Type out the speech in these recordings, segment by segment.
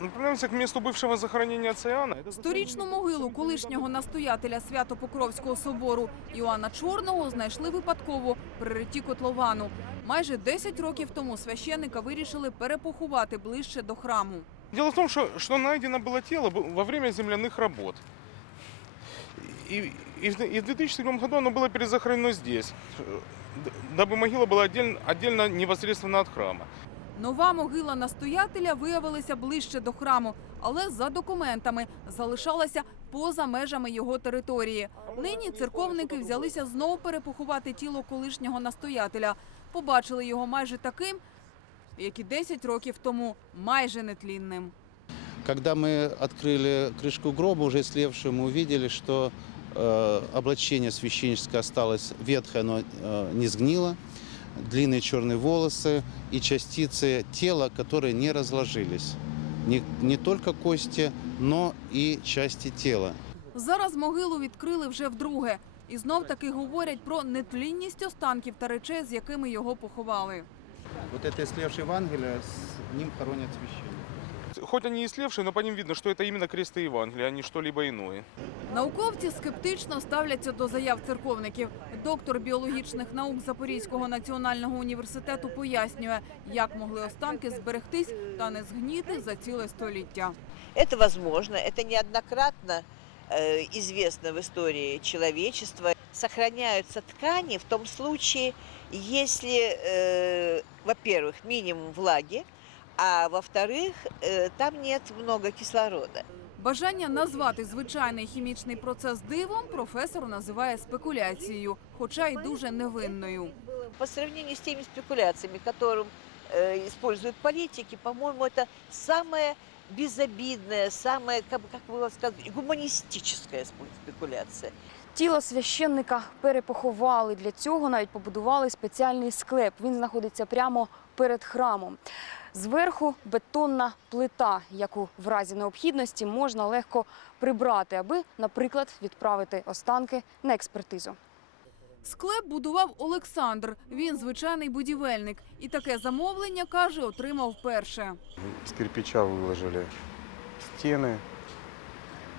Направляемся к месту бывшего захоронения Циана. Это Сторічну могилу колишнього настоятеля Свято-Покровського собору Іоанна Чорного знайшли випадково при ритті котловану. Майже 10 років тому священника вирішили перепоховати ближче до храму. Дело в том, что, что найдено было тело б- во время земляных работ. И, и, в- и в 2007 году оно было перезахоронено здесь, э, д- дабы могила была отдельно, отдельно непосредственно от храма. Нова могила настоятеля виявилася ближче до храму, але за документами залишалася поза межами його території. Нині церковники взялися знову перепоховати тіло колишнього настоятеля. Побачили його майже таким, як і 10 років тому, майже нетлінним. Когда мы открыли крышку гроба, уже слевшую, мы увидели, что э, облачение священническое осталось ветхое, но э, не сгнило, длинные черные волосы и частицы тела, которые не разложились. Не, не только кости, но и части тела. Зараз могилу відкрили вже вдруге. І знов таки говорять про нетлінність останків та речей, з якими його поховали. Вот это слевшее Евангелие, с ним хоронят священника. Хоть они и слевшие, но по ним видно, что это именно крест и Евангелие, а не что-либо иное. Науковці скептично ставляться до заяв церковників. Доктор біологічних наук Запорізького національного університету пояснює, як могли останки зберегтись та не згніти за ціле століття. Это возможно, это неоднократно э, известно в истории человечества. Сохраняются ткани в том случае, если, э, во-первых, минимум влаги, а во-вторых, э, там нет много кислорода. Бажання назвати звичайний хімічний процес дивом професор називає спекуляцією, хоча й дуже невинною. По сравнению с теми спекуляциями, которым э, используют политики, по-моему, это самая безобидная, самая, как, как бы сказать, гуманистическая спекуляция. Тіло священника перепоховали. Для цього навіть побудували спеціальний склеп. Він знаходиться прямо перед храмом. Зверху бетонна плита, яку в разі необхідності можна легко прибрати, аби, наприклад, відправити останки на експертизу. Склеп будував Олександр. Він звичайний будівельник. І таке замовлення, каже, отримав вперше. Из кирпича выложили стены,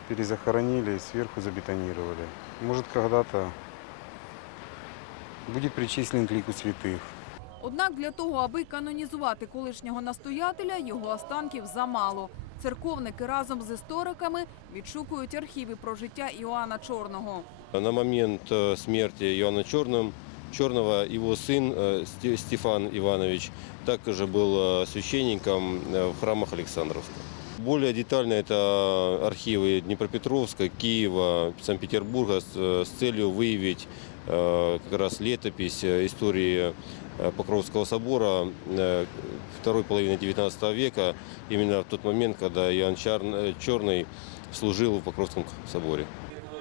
перезахоронили и сверху забетонировали. Может, когда-то будет причислен к лику святых. Однак для того, аби канонізувати колишнього настоятеля, його останків замало. Церковники разом з істориками відшукують архіви про життя Іоанна Чорного. На момент э, смерти Иоанна Черным, Черного его сын э, Сте- Стефан Иванович также был э, священником э, в храмах Александровского. Более детально это архивы Днепропетровска, Киева, Санкт-Петербурга с, э, с целью выявить э, как раз летопись э, истории э, Покровского собора э, второй половины XIX века, именно в тот момент, когда Иоанн Черный служил в Покровском соборе.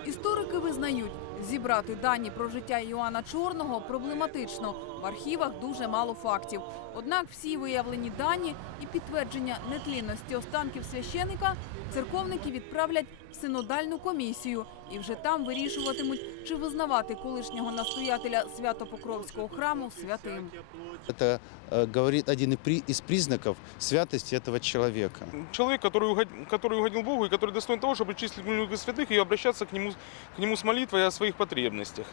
Історики визнають, зібрати дані про життя Іоанна Чорного проблематично. В архівах дуже мало фактів. Однак всі виявлені дані і підтвердження нетлінності останків священика церковники відправлять в синодальну комісію і вже там вирішуватимуть, чи визнавати колишнього настоятеля Свято-Покровського храму святим. Это э, говорит один и при- из признаков святости этого человека. Человек, который, угод- который угодил Богу и который достоин того, чтобы числить в лику святых и обращаться к нему, к нему с молитвой о своих потребностях.